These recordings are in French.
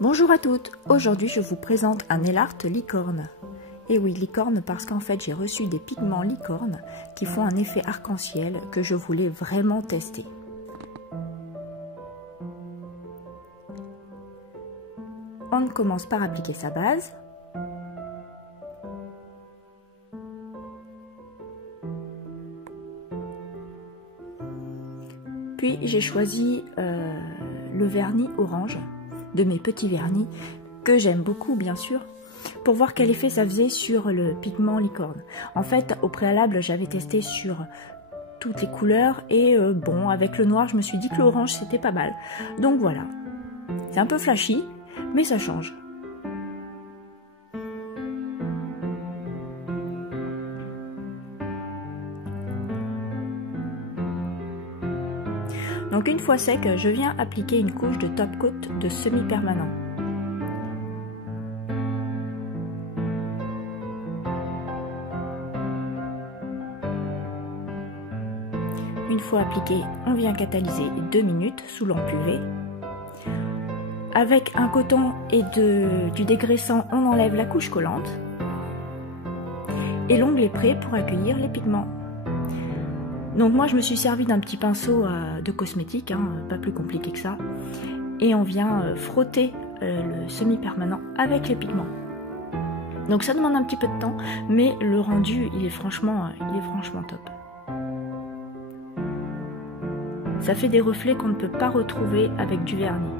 Bonjour à toutes, aujourd'hui je vous présente un nail art licorne. Et oui, licorne parce qu'en fait j'ai reçu des pigments licorne qui font un effet arc-en-ciel que je voulais vraiment tester. On commence par appliquer sa base. Puis j'ai choisi le vernis orange de mes petits vernis que j'aime beaucoup bien sûr pour voir quel effet ça faisait sur le pigment licorne. En fait au préalable j'avais testé sur toutes les couleurs et bon avec le noir je me suis dit que l'orange c'était pas mal. Donc voilà, c'est un peu flashy mais ça change. Donc une fois sec, je viens appliquer une couche de top coat de semi-permanent. Une fois appliqué, on vient catalyser 2 minutes sous lampe UV. Avec un coton et du dégraissant, on enlève la couche collante. Et l'ongle est prêt pour accueillir les pigments. Donc moi je me suis servi d'un petit pinceau de cosmétique, pas plus compliqué que ça. Et on vient frotter le semi-permanent avec les pigments. Donc ça demande un petit peu de temps, mais le rendu il est franchement top. Ça fait des reflets qu'on ne peut pas retrouver avec du vernis.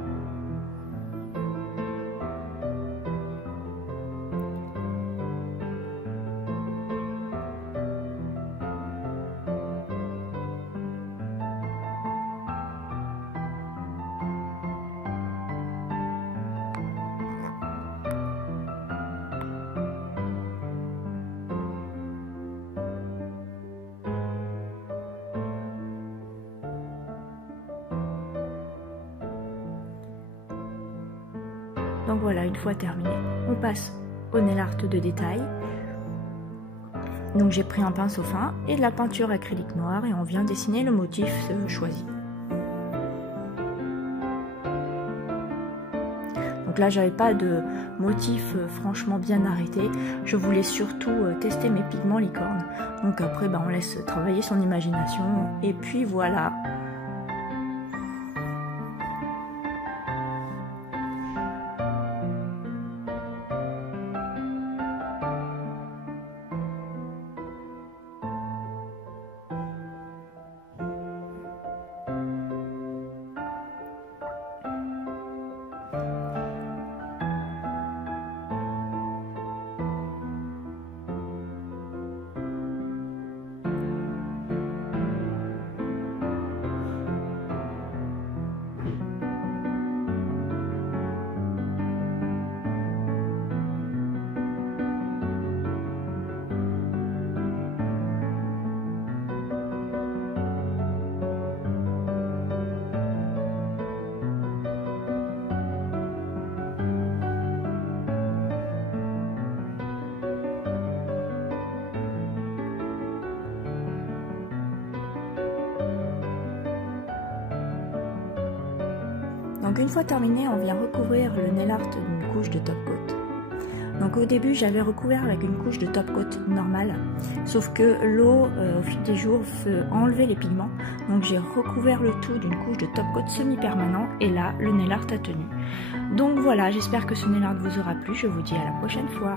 Donc voilà, une fois terminé, on passe au nail art de détail. Donc j'ai pris un pinceau fin et de la peinture acrylique noire et on vient dessiner le motif choisi. Donc là j'avais pas de motif franchement bien arrêté, je voulais surtout tester mes pigments licorne. Donc après on laisse travailler son imagination et puis voilà. Donc une fois terminé, on vient recouvrir le nail art d'une couche de top coat. Donc au début j'avais recouvert avec une couche de top coat normale, sauf que l'eau au fil des jours fait enlever les pigments. Donc j'ai recouvert le tout d'une couche de top coat semi-permanent et là le nail art a tenu. Donc voilà, j'espère que ce nail art vous aura plu, je vous dis à la prochaine fois.